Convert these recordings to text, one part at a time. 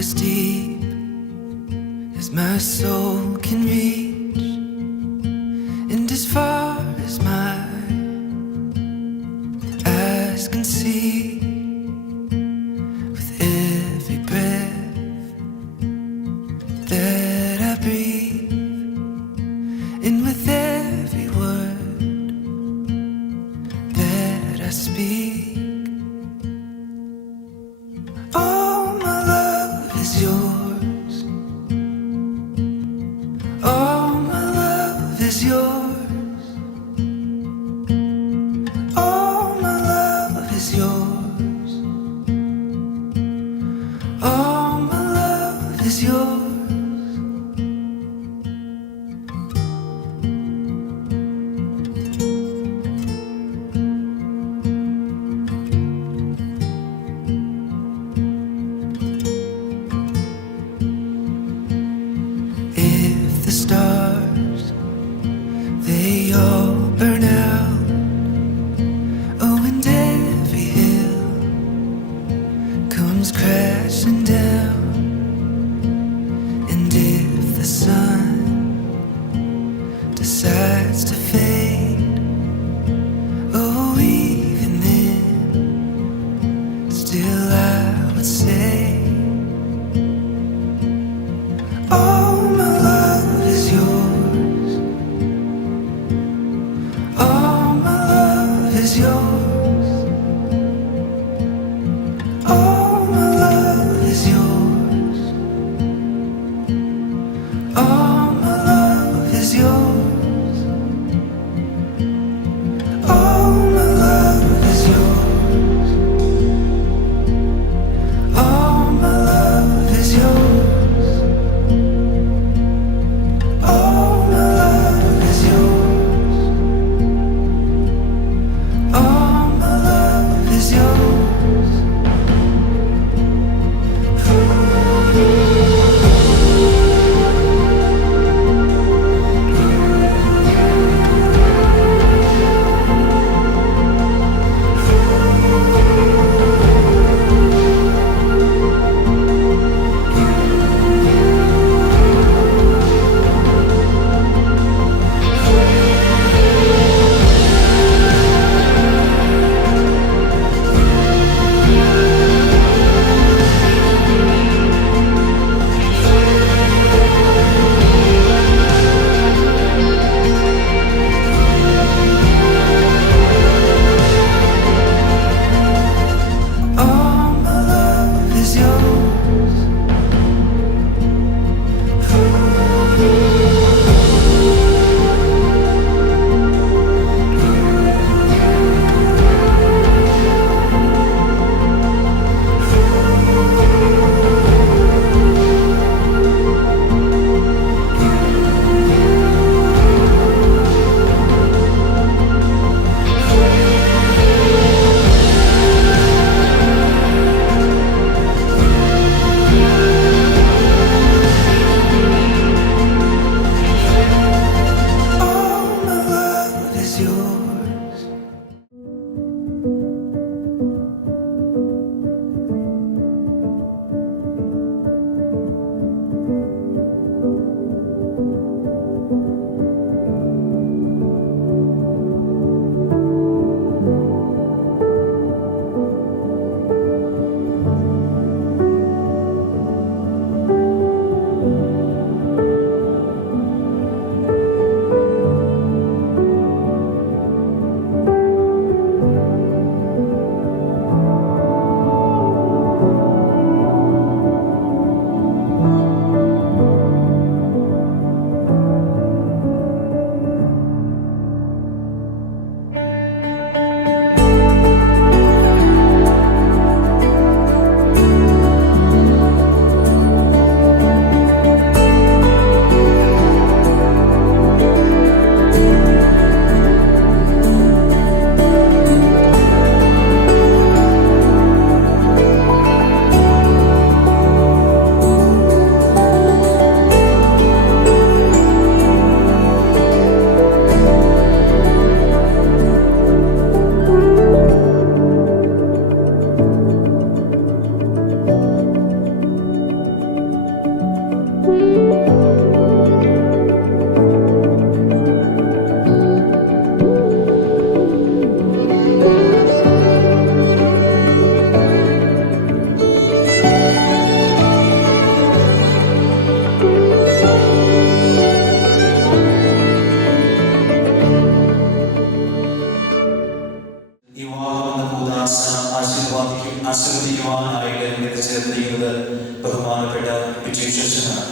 as deep as my soul can reach, and as far as my eyes can see. With every breath that I breathe, and with every word that I speak, all my love is yours. All my love is yours. All my love is yours. All my love is yours. If the stars, they all burn out, oh, and every hill comes crashing down, ബഹുമാനപ്പെട്ട വിജയശനാണ്.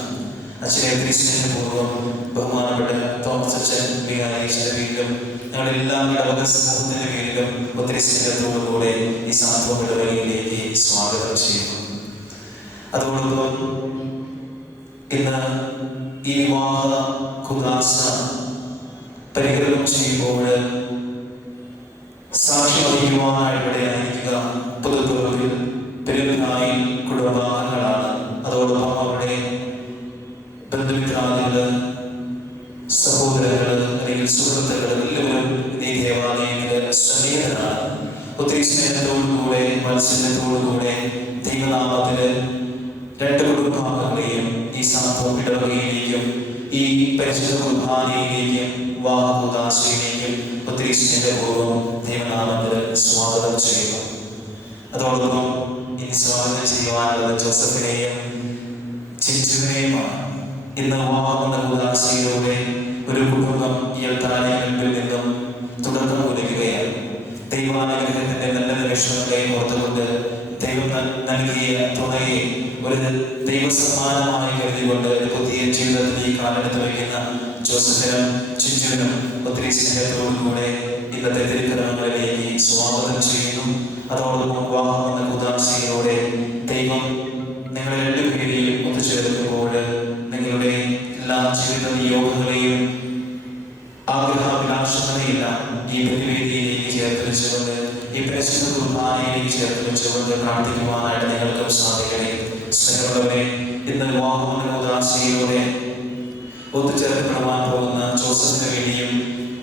അച്ഛനെ ഒത്തിരി സ്നേഹപൂർവ്വം ബഹുമാനപ്പെട്ട Thomas അച്ഛൻ ബിഹാരീഷിന്റെ പേരിലും ഞങ്ങളെല്ലാം ഇടവക സമൂഹത്തിന്റെ പേരിലും ഒത്തിരി സ്നേഹത്തോടുകൂടെ ഈ സാന്ത്വന ഇടവകയിലേക്ക് സ്വാഗതം ചെയ്യുന്നു. അതോടൊപ്പം ഇന്ന് ഈ വിവാഹ കൂദാശ പരികരണം ചെയ്യുമ്പോൾ സാക്ഷി വഹിക്കുവാനായി ഇവിടെ ആയിരിക്കുക പുതുപ്പുറത്തിൽ പെരുന്നായി കുടുംബാംഗങ്ങളാണ്. അതോടൊപ്പം അവിടെ ബന്ധുമിത്രാദികള്, സഹോദരങ്ങള്, അല്ലെങ്കിൽ സുഹൃത്തുക്കള് എല്ലാവരും ഈ ദേവാലയത്തില് സന്നിഹിതരാണ്. ഒത്തിരി സ്നേഹത്തോടുകൂടെ മത്സരത്തോടുകൂടെ ദൈവനാമത്തില് രണ്ട് കുടുംബാംഗങ്ങളെയും ഈ സാന്ത്വന ഇടവകയിലേക്കും ഈ പരിശുദ്ധ കുർബാനയിലേക്കും വിവാഹകൂദാശയിലേക്കും ഒത്തിരി സ്നേഹപൂർവ്വം ദൈവനാമത്തില് സ്വാഗതം ചെയ്യുന്നു. അതോടൊപ്പം ഇനി സ്വാഗതം ചെയ്യുവാനുള്ളത് ജോസഫിനെയും ചിഞ്ചുവിനെയുമാണ്. ഇന്ന് വിവാഹകൂദാശയിലൂടെ ഒരു കുടുംബം ഈ അൾത്താരയിൽ നിന്നും തുടക്കം കുറിക്കുകയാണ്. ദൈവാനുഗ്രഹത്തിന്റെ നല്ല നിമിഷങ്ങളെ ഓർത്തുകൊണ്ട് ദൈവം നൽകിയ തുണയെ ഒരു ദൈവസമ്മാനമായി കരുതിക്കൊണ്ട് പുതിയ ജീവിതത്തിൽ ഈ കാലെടുത്ത് വയ്ക്കുന്ന ജോസഫിനും ചിഞ്ചുവിനും ഒത്തിരി സ്നേഹത്തോടുകൂടെ ഇന്നത്തെ തിരുക്കരങ്ങളിലേക്ക് സ്വാഗതം ചെയ്യുന്നു. അതോടൊപ്പം വിവാഹം എന്ന കൂദാശയിലൂടെ ദൈവം നിങ്ങളെ രണ്ടുപേരെയും ഒത്തുചേർക്കുമ്പോൾ നിങ്ങളുടെ എല്ലാ ജീവിത നിയോഗങ്ങളെയും ആഗ്രഹാഭിലാഷങ്ങളെയെല്ലാം ഈ ബലിവേദിയിലേക്ക് ചേർത്ത് വെച്ചുകൊണ്ട് ഈ പരിശുദ്ധ കുർബാനയിലേക്ക് ചേർത്ത് വെച്ചുകൊണ്ട് പ്രാർത്ഥിക്കുവാനായിട്ട് നിങ്ങൾക്ക് സാധിക്കണേ. സ്നേഹമുള്ളവരെ, ഇന്ന് വിവാഹം എന്ന കൂദാശയിലൂടെ ഒത്തുചേർക്കപ്പെടുവാൻ പോകുന്ന ജോസഫിന് വേണ്ടിയും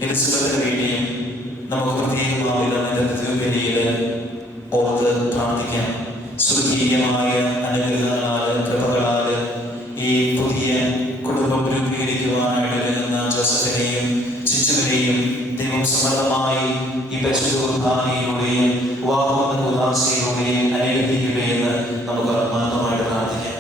എലിസബത്തിന് വേണ്ടിയും നമുക്ക് പ്രത്യേകമായി ഓർത്ത് പ്രാർത്ഥിക്കാം. സ്വർഗീയമായ അനുഗ്രഹങ്ങളാല് കൃപകളാല് ഈ പുതിയ കുടുംബം രൂപീകരിക്കുവാനായിട്ട് വരുന്ന ജോസഫിനെയും ചിഞ്ചുവിനെയും ദൈവം സമർത്ഥമായി ഈ പരിശുദ്ധ കുർബാനയിലൂടെയും വിവാഹം എന്ന കൂദാശയിലൂടെയും അനുഗ്രഹിക്കുകയെന്ന് നമുക്ക് ആത്മാർത്ഥമായിട്ട് പ്രാർത്ഥിക്കാം.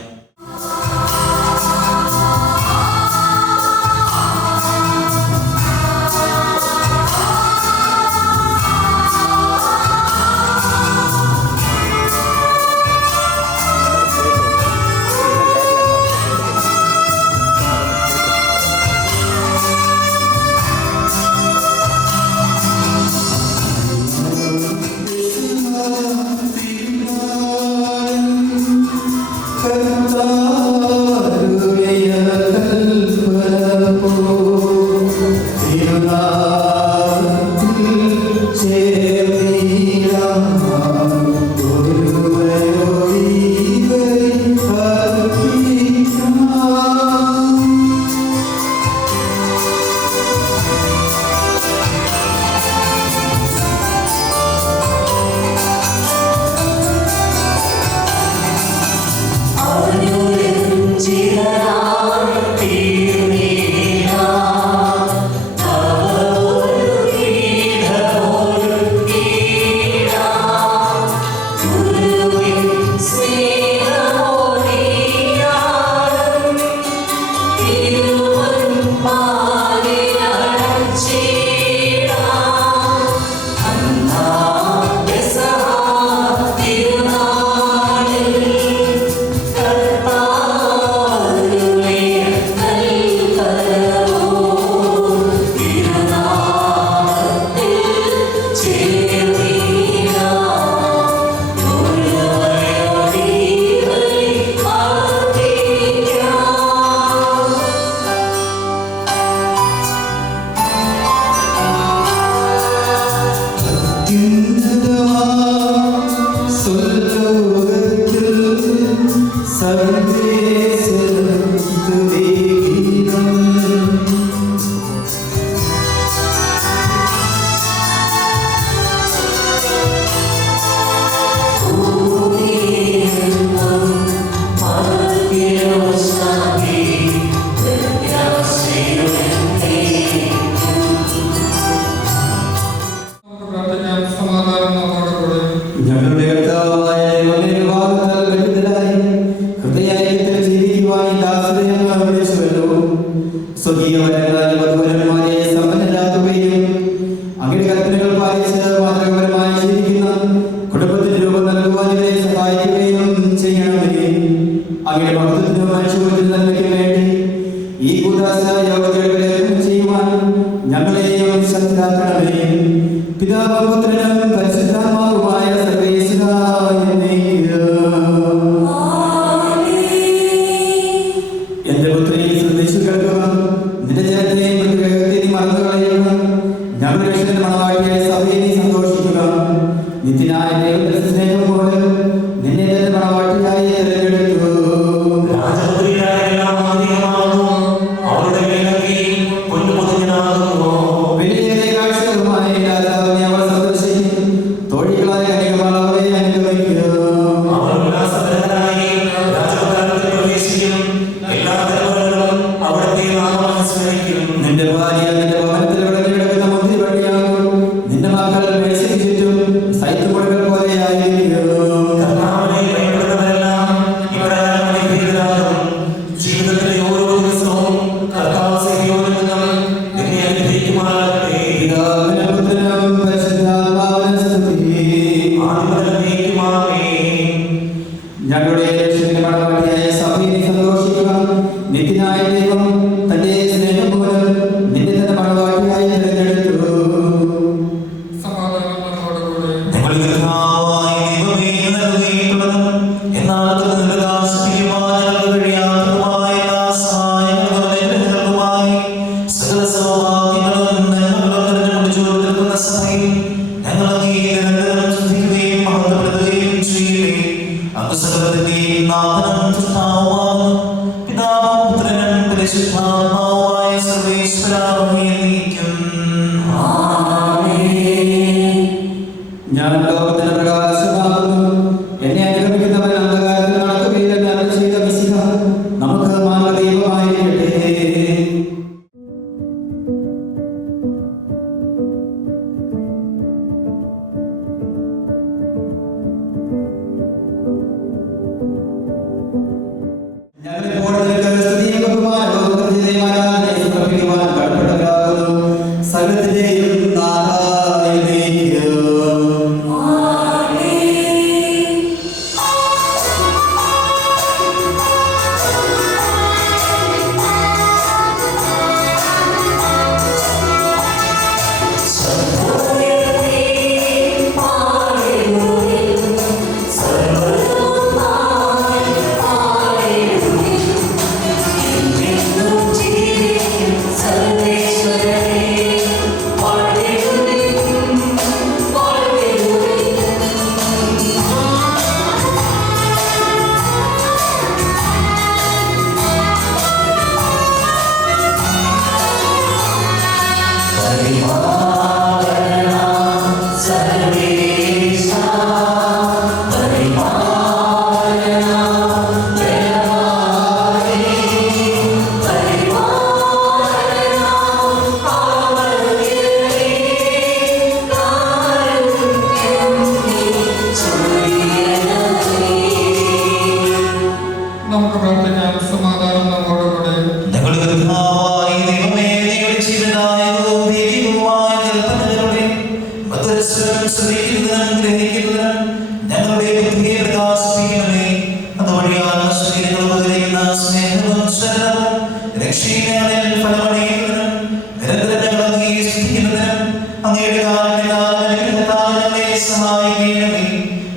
ഞങ്ങളുടെ കർത്താവായ ദൈവമേ, വിവാഹത്താൽ ബന്ധിതരായി ഹൃദയത്തിൽ ജീവിക്കുവാൻ ദാസരെ ഞങ്ങൾ അപേക്ഷിക്കുന്നു. മഹത്വത്തിനും മനുഷ്യകുലത്തിനും നന്മയ്ക്കും വേണ്ടി ഈ കൂദാശ യോഗത്തിലെ ചെയ്യുവാൻ ഞങ്ങളെയും ശക്തരാക്കണമേ. പിതാവും പുത്രനും പരിശുദ്ധാത്മാവുമായ സർവേശ്വരായ എന്റെ പുത്രി ശ്രദ്ധിച്ചു കേൾക്കുക. നിന്റെ ജനത്തെയും മൃതദേഹത്തെയും മറന്നു കളയുക. ഞങ്ങളുടെ രക്ഷകന്റെ മണവാട്ടിയായ സഭയെ നീ സന്തോഷിക്കുക. നിത്യനായ ദൈവത്തിന്റെ സ്നേഹം പോലെ നിന്നെ തന്നെ മണവാട്ടിയായി തിരഞ്ഞെടുത്തു. വലിയ കാഴ്ചകളുമായി രാജാവിനെ അവർ സന്ദർശിക്കും. തോഴികളായ അനേകമാർ അവരെ അനുഗമിക്കും. നിന്റെ ഭാര്യ നിന്റെ ഭവനത്തിൽ വിളഞ്ഞു കിടക്കുന്ന മുന്തിരി വഴിയാകും. നിന്റെ മക്കൾ മേശയ്ക്ക് ചുറ്റും സൈത്തുമുഴകൾ പോലെയായിരിക്കും. ജീവിതത്തിലെ ഓരോ ദിവസവും പിതാവിനും പുത്രനും പരിശുദ്ധാത്മാവിനും സ്തുതി. ഞങ്ങളുടെ രക്ഷകന്റെ മണവാട്ടിയായ സഭയെ സന്തോഷിക്കുക. നിത്യനായ ദൈവം തന്റെ സ്നേഹം മൂലം നിന്നെ തന്നെ മണവാട്ടിയായി തിരഞ്ഞെടുത്തു. ഞാൻ ലോകത്തിന് പ്രകാശമാകുന്നു. എന്നെ അനുഗമിക്കുന്നവൻ അന്ധകാരത്തിൽ നടക്കുകയില്ലെന്ന് അരുളി ചെയ്ത മിശിഹ നമുക്ക് മാർഗ്ഗദീപമായിരിക്കട്ടെ. ഞങ്ങളിപ്പോൾ നിനക്ക് സ്തുതിയും ബഹുമാനവും കൃതജ്ഞതയും ആരാധനയും സമർപ്പിക്കുവാൻ കടപ്പെട്ടവരാകുന്നു. സകലത്തിന്റെയും നാഥായ നീക്ക്. നമുക്ക് പ്രാർത്ഥിക്കാം. സമാധാനം നമ്മോടുകൂടെ.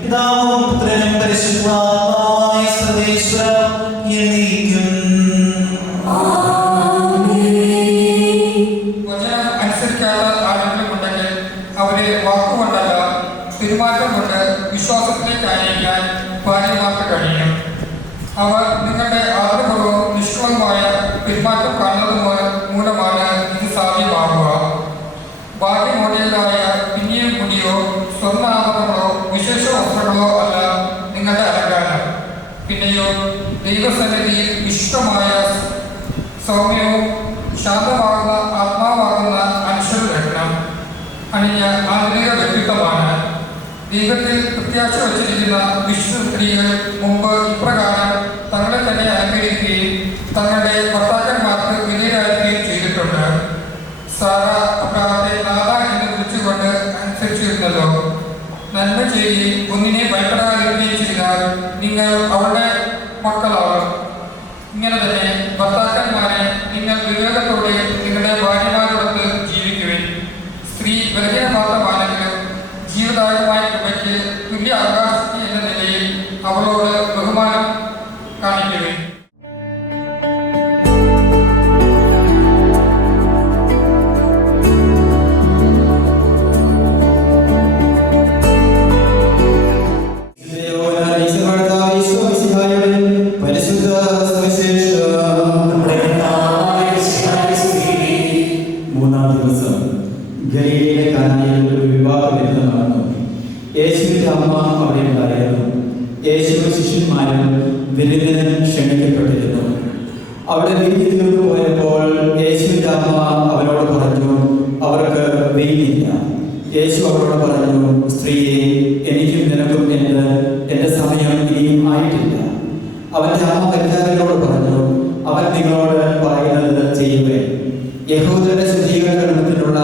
പിതാവും പുത്രനും പരിശുദ്ധാത്മാവുമായ സർവേശ്വര വചനം അനുസരിക്കാത്ത ആരെങ്കിലും ഉണ്ടെങ്കിൽ അവരെ വാക്കുകൊണ്ടല്ല പെരുമാറ്റം കൊണ്ട് വിശ്വാസത്തിലേക്ക് അയക്കാൻ ഭാര്യമാർക്ക് കഴിയും. അവർ നിങ്ങളുടെ ആദരപൂർവ്വം നിഷ്കളങ്കമായ പെരുമാറ്റം കാണുന്നത് മൂലമാണ് ഇത് സാധ്യമാകുക. ഭാഗ്യമോടികളായ പിന്നെയും മുടിയോ സ്വർണ്ണാഭരണങ്ങളോ വിശേഷ വസ്ത്രങ്ങളോ അല്ല നിങ്ങളുടെ അലങ്കാരം. പിന്നെയോ ദൈവസന്നിധിയിൽ ഇഷ്ടമായ സൗമ്യവും ശാന്തമാകുന്ന ആത്മാവാകുന്ന അനുസരണം അണിഞ്ഞ ആന്തരിക വ്യക്തിത്വമാണ്. ദൈവത്തിൽ പ്രത്യാശ വച്ചിരിക്കുന്ന വിശുദ്ധ സ്ത്രീകൾ മുമ്പ് ഇപ്രകാരം തങ്ങളെ തന്നെ അലങ്കരിക്കുകയും തങ്ങളുടെ ഭർത്താക്കന്മാർക്ക് വിധേയരായിരിക്കുകയും ചെയ്തിട്ടുണ്ട്. സാറ അബ്രഹാത്തെ നാഥ എന്ന് വിളിച്ചുകൊണ്ട് അനുസരിച്ചിരുന്നല്ലോ. നന്മ ചെയ്യുകയും ഒന്നിനെ ഭയപ്പെടാതിരിക്കുകയും ചെയ്താൽ നിങ്ങൾ അവളുടെ മക്കളാകും. യഹൂദരുടെ ശുദ്ധീകരണത്തിനുള്ള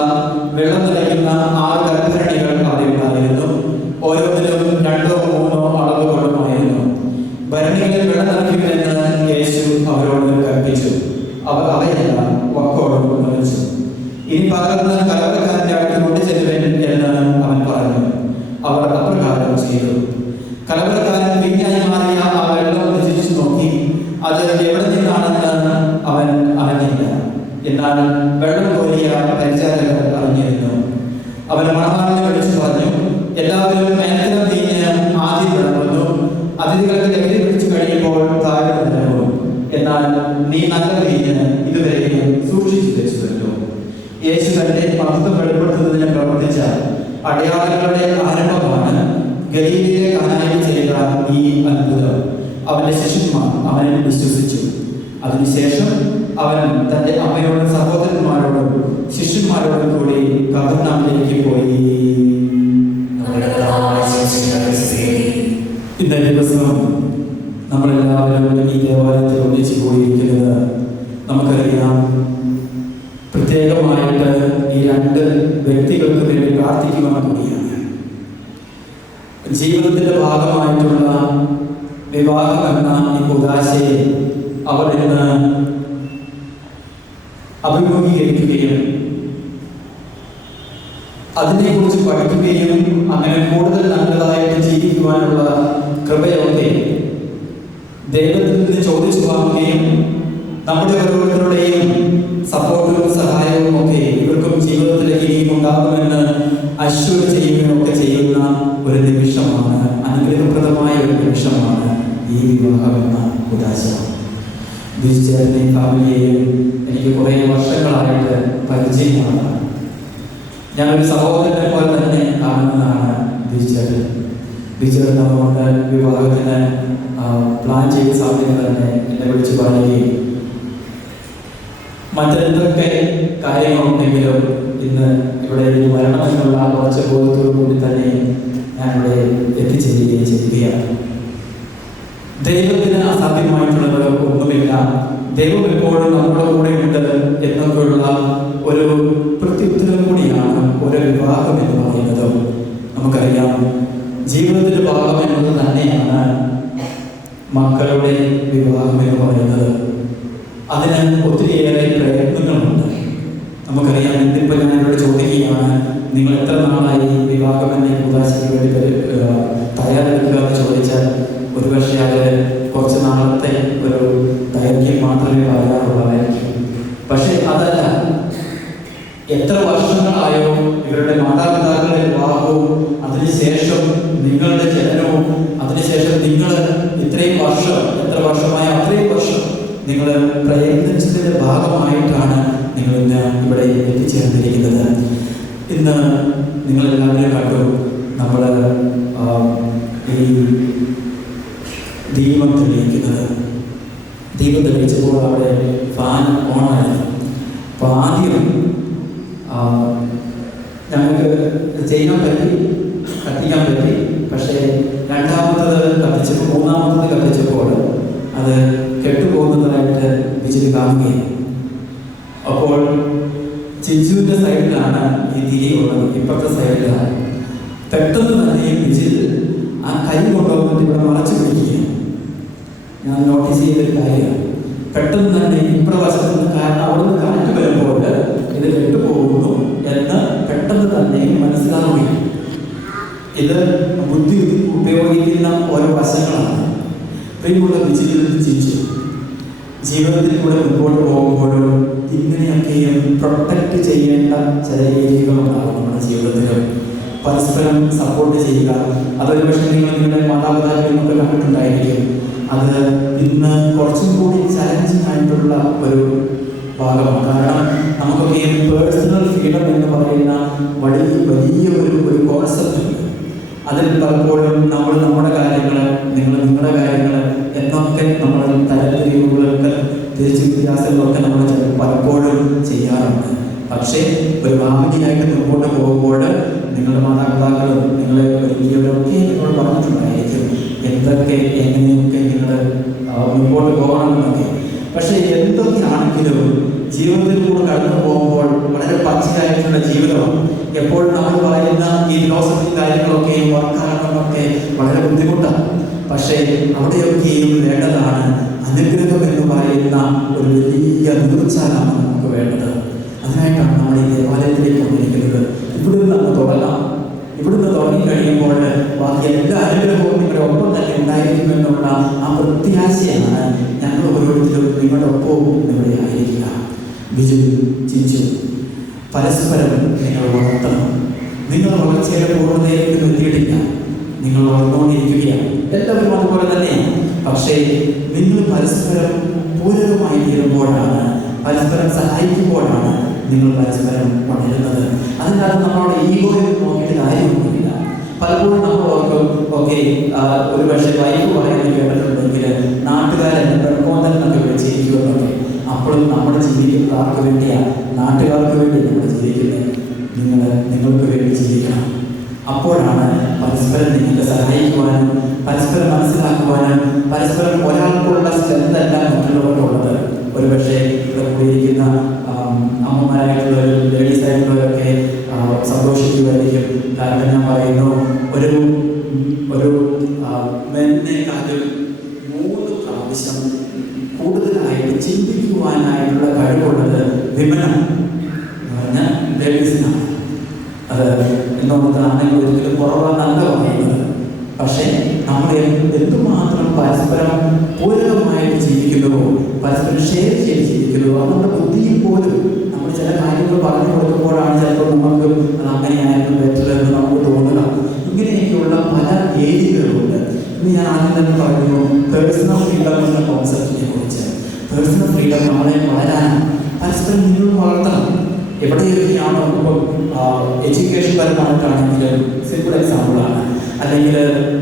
വെള്ളം നിറയ്ക്കുന്ന 6 കൽഭരണികൾ അവിടെ ഉണ്ടായിരുന്നു. ഓരോന്നിലും 2 or 3 അളവ് കൊള്ളുമായിരുന്നു. ഭരണികളിൽ വെള്ളം നിറയ്ക്കുമെന്ന് യേശു അവരോട് കൽപ്പിച്ചു. അവർ അവയെല്ലാം വക്കോളം നിറച്ചു. ഇനി പകർന്ന് കലവറക്കാരന്റെ അടുത്ത് കൊണ്ടുചെല്ലുവൻ എന്ന് അവൻ പറഞ്ഞു. അവർ അപ്രകാരം ചെയ്തു. കലവറക്കാരൻ വീഞ്ഞായി മാറിയ ആ വെള്ളം രുചിച്ചു നോക്കി. അത് എവിടെ നിന്നാണെന്ന് അവൻ അറിഞ്ഞില്ല. എന്നാൽ വെള്ളം കോരിയ പരിചാരകർ അറിഞ്ഞിരുന്നു. അവൻ മണവാളിനെ വിളിച്ചു പറഞ്ഞു, എല്ലാവരും മേലത്തിലും വീഞ്ഞ് ആദ്യം വിളമ്പുന്നു, അതിഥികൾക്ക് ലഹരി പിടിച്ചു കഴിയുമ്പോൾ താഴെ നിലവും. എന്നാൽ നീ നല്ല വീഞ്ഞ് ഇതുവരെയും സൂക്ഷിച്ചു വെച്ചുവല്ലോ. യേശു തന്റെ മഹത്വം വെളിപ്പെടുത്തുന്നതിന് പ്രവർത്തിച്ച അടയാളങ്ങളുടെ ആരംഭമാണ് ഗലീലയിലെ കാനായിൽ ചെയ്ത ഈ അത്ഭുതം. അവന്റെ ശിഷ്യന്മാർ അവനെ വിശ്വസിച്ചു. അതിനുശേഷം അവൻ തന്റെ അമ്മയോടും സഹോദരന്മാരോടും ശിഷ്യന്മാരോടും കൂടി കഫർനഹൂമിലേക്ക് പോയി. ഇന്നത്തെ ദിവസം നമ്മളെല്ലാവരും ഈ ദേവാലയത്തിൽ ഒന്നിച്ചു കൂടിയിരിക്കുന്നത് നമുക്കറിയാം. പ്രത്യേകമായിട്ട് ഈ 2 വ്യക്തികൾക്ക് വേണ്ടി പ്രാർത്ഥിക്കുവാൻ കൂടിയാണ്. ജീവിതത്തിന്റെ ഭാഗമായിട്ടുള്ള വിവാഹം എന്ന ഈ കൂദാശയെ അവർ ഇന്ന് അഭിമുഖീകരിക്കുകയും അതിനെക്കുറിച്ച് പഠിക്കുകയും അങ്ങനെ കൂടുതൽ നല്ലതായിട്ട് ജീവിക്കുവാനുള്ള കൃപയൊക്കെ ദൈവത്തിൽ നിന്ന് ചോദിച്ചു വാങ്ങുകയും നമ്മുടെ ഓരോരുത്തരുടെയും സപ്പോർട്ടും സഹായവും ഒക്കെ ഇവർക്കും ജീവിതത്തിലേക്ക് ഇനിയും ഉണ്ടാകുമെന്ന് അശ്വർ ചെയ്യുകയും ഒക്കെ ചെയ്യുന്ന ഒരു നിമിഷമാണ്, അനുഗ്രഹപ്രദമായ ഒരു നിമിഷമാണ് ഈ വിവാഹം എന്ന ഉദാശ. ബിജുചേട്ടനെയും ഫാമിലിയെയും എനിക്ക് കുറേ വർഷങ്ങളായിട്ട് പരിചയമാണ്. ഞാനൊരു സഹോദരനെ പോലെ തന്നെ കാണുന്നതാണ് ബിജുചേട്ടൻ. ബിജുചേട്ടൻ അതുകൊണ്ട് വിവാഹത്തിന് പ്ലാൻ ചെയ്ത സമയത്ത് തന്നെ എന്നെ വിളിച്ചു പറയുകയും മറ്റെന്തൊക്കെ കാര്യങ്ങളുണ്ടെങ്കിലും ഇന്ന് ഇവിടെ വരണമെന്നുള്ള കുറച്ച് ബോധത്തോടു കൂടി തന്നെ ഞാനിവിടെ എത്തിച്ചേരുകയും ചെയ്യുകയാണ്. ദൈവത്തിന് അസാധ്യമായിട്ടുള്ളത് ഒന്നുമില്ല. ദൈവം എപ്പോഴും നമ്മുടെ കൂടെ ഉണ്ട് എന്നൊക്കെയുള്ള ഒരു പ്രത്യുത്തരം കൂടിയാണ് ഒരു വിവാഹം എന്ന് പറയുന്നത്. നമുക്കറിയാം, ജീവിതത്തിന്റെ ഭാഗം എന്നത് തന്നെയാണ് മക്കളുടെ വിവാഹം എന്ന് പറയുന്നത്. അതിന് ഒത്തിരിയേറെ പ്രയത്നങ്ങളുണ്ട്. നമുക്കറിയാം, ഇന്നിപ്പോൾ ഞാനിവിടെ ചോദിക്കുകയാണ്, നിങ്ങൾ എത്ര നാളായി വിവാഹം എന്ന ഉദാശയ്ക്ക് വേണ്ടി തയ്യാറെടുക്കുക എന്ന് ചോദിച്ചാൽ ഒരുപക്ഷെ അത് കുറച്ച് നാളത്തെ ഒരു ദൈർഘ്യം മാത്രമേ പറയാറുള്ളതായിരിക്കും. പക്ഷെ അതല്ല, എത്ര വർഷങ്ങളായോ ഇവരുടെ മാതാപിതാക്കളുടെ വിവാഹവും അതിനുശേഷം നിങ്ങളുടെ ജനനവും അതിനുശേഷം നിങ്ങൾ ഇത്രയും വർഷം, എത്ര വർഷമായ അത്രയും വർഷം നിങ്ങൾ പ്രയത്നിച്ചതിന്റെ ഭാഗമായിട്ടാണ് നിങ്ങൾ ഇന്ന് ഇവിടെ എത്തിച്ചേർന്നിരിക്കുന്നത്. ഇന്ന് നിങ്ങളെല്ലാവരും കണ്ടു, നമ്മൾ ഈ ദീപം തെളിയിക്കുന്നത്. ദീപം തെളിയിച്ചപ്പോൾ അവിടെ ഫാൻ ഓണായിരുന്നു. അപ്പോൾ ആദ്യം ഞങ്ങൾക്ക് ചെയ്യാൻ പറ്റി, കത്തിക്കാൻ പറ്റി. പക്ഷേ രണ്ടാമത്തത് കത്തിച്ചപ്പോൾ, മൂന്നാമത്തത് കത്തിച്ചപ്പോൾ അത് കെട്ടുപോകുന്നതായിട്ട് വിജിൽ കാണുകയും, അപ്പോൾ ചിജുവിൻ്റെ സൈഡിലാണ് ഈ തിരിയുള്ളത്, ഇപ്പുറത്തെ സൈഡിലാണ്. പെട്ടെന്ന് തന്നെ വിജിൽ ആ കൈ കൊണ്ടുപോകുന്നത് ഇവിടെ മറച്ചു പിടിക്കുകയാണ്. ഞാൻ നോട്ടീസ് ചെയ്തൊരു കാര്യമാണ്. പെട്ടെന്ന് തന്നെ ഇപ്രവശത്ത് നിന്ന്, കാരണം അവിടെ നിന്ന് കാറ്റ് വരുമ്പോൾ ഇത് കെട്ടുപോകുന്നു എന്ന് പെട്ടെന്ന് തന്നെ മനസ്സിലാവുകയാണ്. ഇത് ബുദ്ധി ഉപയോഗിക്കുന്ന ഓരോ വശങ്ങളാണ്. പ്രിയമുള്ള വിജിലിൽ ചിരിച്ചു. ജീവിതത്തിൽ കൂടെ മുൻപോട്ട് പോകുമ്പോഴും ഇങ്ങനെയൊക്കെയും പ്രൊട്ടക്റ്റ് ചെയ്യേണ്ട ചില രീതികളുണ്ടാകും നമ്മുടെ ജീവിതത്തിൽ. പരസ്പരം സപ്പോർട്ട് ചെയ്യുക. അതൊരു പക്ഷേ നിങ്ങൾ നിങ്ങളുടെ മാതാപിതാക്കളൊക്കെ കണ്ടിട്ടുണ്ടായിരിക്കും. അത് ഇന്ന് കുറച്ചും കൂടി ചലഞ്ചിങ് ആയിട്ടുള്ള ഒരു ഭാഗമാണ്. കാരണം നമുക്കൊക്കെ പേഴ്സണൽ ഫ്രീഡം എന്ന് പറയുന്ന വലിയ ഒരു കോൺസെപ്റ്റ് ഉണ്ട്. അതിൽ പലപ്പോഴും നമ്മൾ നമ്മുടെ കാര്യങ്ങൾ, നിങ്ങൾ നിങ്ങളുടെ കാര്യങ്ങൾ എന്നൊക്കെ നമ്മൾ തരത്തിരിവുകളൊക്കെ തിരിച്ച് വ്യത്യാസങ്ങളൊക്കെ നമ്മൾ പലപ്പോഴും ചെയ്യാറുണ്ട്. പക്ഷേ ഒരു ഫാമിലിയായിട്ട് മുമ്പോട്ട് പോകുമ്പോൾ നിങ്ങളുടെ മാതാപിതാക്കളും നിങ്ങളെ വലിയവരൊക്കെ നിങ്ങൾ പറഞ്ഞിട്ടുണ്ടായിരിക്കും എന്തൊക്കെ എങ്ങനെയൊക്കെ നിങ്ങൾ മുമ്പോട്ട് പോകണമെന്നൊക്കെ. പക്ഷേ എന്തൊക്കെയാണെങ്കിലും ജീവിതത്തിലൂടെ കടന്നു പോകുമ്പോൾ വളരെ പച്ചയായിട്ടുള്ള ജീവിതമാണ്. എപ്പോഴും നമ്മൾ പറയുന്ന ഈ ഫിലോസഫി കാര്യങ്ങളൊക്കെയും വർക്കാണെന്നൊക്കെ വളരെ ബുദ്ധിമുട്ടാണ്. പക്ഷേ അവിടെയൊക്കെയും വേണ്ടതാണ് അനുഗ്രഹം എന്ന് പറയുന്ന ഒരു വലിയ നീർച്ചാലാണ് നമുക്ക് വേണ്ടത്. അതിനായിട്ടാണ് നമ്മൾ ഈ ദേവാലയത്തിലേക്ക് വന്നിരിക്കുന്നത്. ഇവിടുന്ന് നമ്മൾ തുടങ്ങാം. ഇവിടുന്ന് തുടങ്ങി കഴിയുമ്പോൾ ബാക്കി എല്ലാ അനുഗ്രഹവും നിങ്ങളുടെ ഒപ്പം തന്നെ ഉണ്ടായിരിക്കുമെന്നുള്ള ആ പ്രത്യാശയാണ് ഞങ്ങൾ ഓരോരുത്തരും നിങ്ങളുടെ ഒപ്പവും ഇവിടെ ആയിരിക്കുക. ബിജു, ചിഞ്ചു, പരസ്പരം നിങ്ങൾ വളർത്തണം. നിങ്ങൾ വളർച്ചയുടെ പൂർണ്ണതയിലേക്ക് എത്തിയിട്ടില്ല. നിങ്ങൾ വളർന്നുകൊണ്ടിരിക്കുകയാണ്. എല്ലാവരും അതുപോലെ തന്നെയാണ്. പക്ഷേ നിങ്ങൾ പരസ്പരം പൂരകമായി തീരുമ്പോഴാണ്, പരസ്പരം സഹായിക്കുമ്പോഴാണ് നിങ്ങൾ പരസ്പരം വളരുന്നത്. അതിനകത്ത് നമ്മളോട് ഈഗോയിൽ നോക്കിയിട്ട് കാര്യമൊന്നുമില്ല. പലപ്പോഴും നമ്മൾ ഓർക്കും, ഓക്കെ ഒരു പക്ഷേ വൈഫ് പറയുന്നത് കേട്ടിട്ടുണ്ടെങ്കിൽ നാട്ടുകാരെന്നെ പെൺകോന്തനൊക്കെ വിളിച്ചിരിക്കുമെന്നൊക്കെ. അപ്പോഴും നമ്മൾ ജീവിക്കുന്ന ആർക്ക് വേണ്ടിയാണ്? നാട്ടുകാർക്ക് വേണ്ടി നമ്മൾ ജീവിക്കുന്നത്. നിങ്ങൾക്ക് വേണ്ടി ജീവിക്കണം. അപ്പോഴാണ് പരസ്പരം നിങ്ങൾക്ക് സഹായിക്കുവാനും പരസ്പരം മനസ്സിലാക്കുവാനും പരസ്പരം ഒരാൾക്കുള്ള സ്ട്രെങ്ത് അല്ല മറ്റുള്ളവർക്കുള്ളത്. ഒരു പക്ഷേ ഇവിടെ കൂടിയിരിക്കുന്ന അമ്മമാരായിട്ടുള്ളവരും ലേഡീസ് ആയിട്ടുള്ളവരൊക്കെ സന്തോഷിക്കുമായിരിക്കും. കാരണം ഞാൻ പറയുന്നു, ഒരു മെന്നേക്കാളും 3 പ്രാവശ്യം കൂടുതലായിട്ട് ചിന്തിക്കുവാനായിട്ടുള്ള കഴിവുള്ളത് വിമനാണ് എന്ന് പറഞ്ഞാൽ ലേഡീസിനാണ്. അത് എന്നോടത്താണെങ്കിൽ ഒരിക്കലും കുറവാണെന്നല്ല പറയുന്നത്. പക്ഷേ നമ്മൾ എന്തുമാത്രം പരസ്പരം പൂരകമായിട്ട് ജീവിക്കുന്നുവോ, പരസ്പരം ഷെയർ ചെയ്ത് ജീവിക്കുന്നുവോ, നമ്മുടെ ബുദ്ധിയിൽ പോലും നമ്മൾ ചില കാര്യങ്ങൾ പറഞ്ഞു കൊടുക്കുമ്പോഴാണ് ചിലപ്പോൾ നമുക്ക് അത് അങ്ങനെയായിരുന്നു ബെറ്റർ എന്ന് നമുക്ക് തോന്നുക. ഇങ്ങനെയൊക്കെയുള്ള പല ഏരിയകളുണ്ട്. ഇന്ന് ഞാൻ ആദ്യം തന്നെ പറഞ്ഞു പേഴ്സണൽ ഫ്രീഡം എന്ന കോൺസെപ്റ്റിനെ കുറിച്ച്. പേഴ്സണൽ ഫ്രീഡം നമ്മളെ വളരാനും പരസ്പരം നിങ്ങൾ വളർത്തണം. എവിടെയൊക്കെയാണോ ഇപ്പം എഡ്യൂക്കേഷൻ പരമായിട്ടാണെങ്കിലും സിമ്പിൾ എക്സാമ്പിളാണ്, അല്ലെങ്കിൽ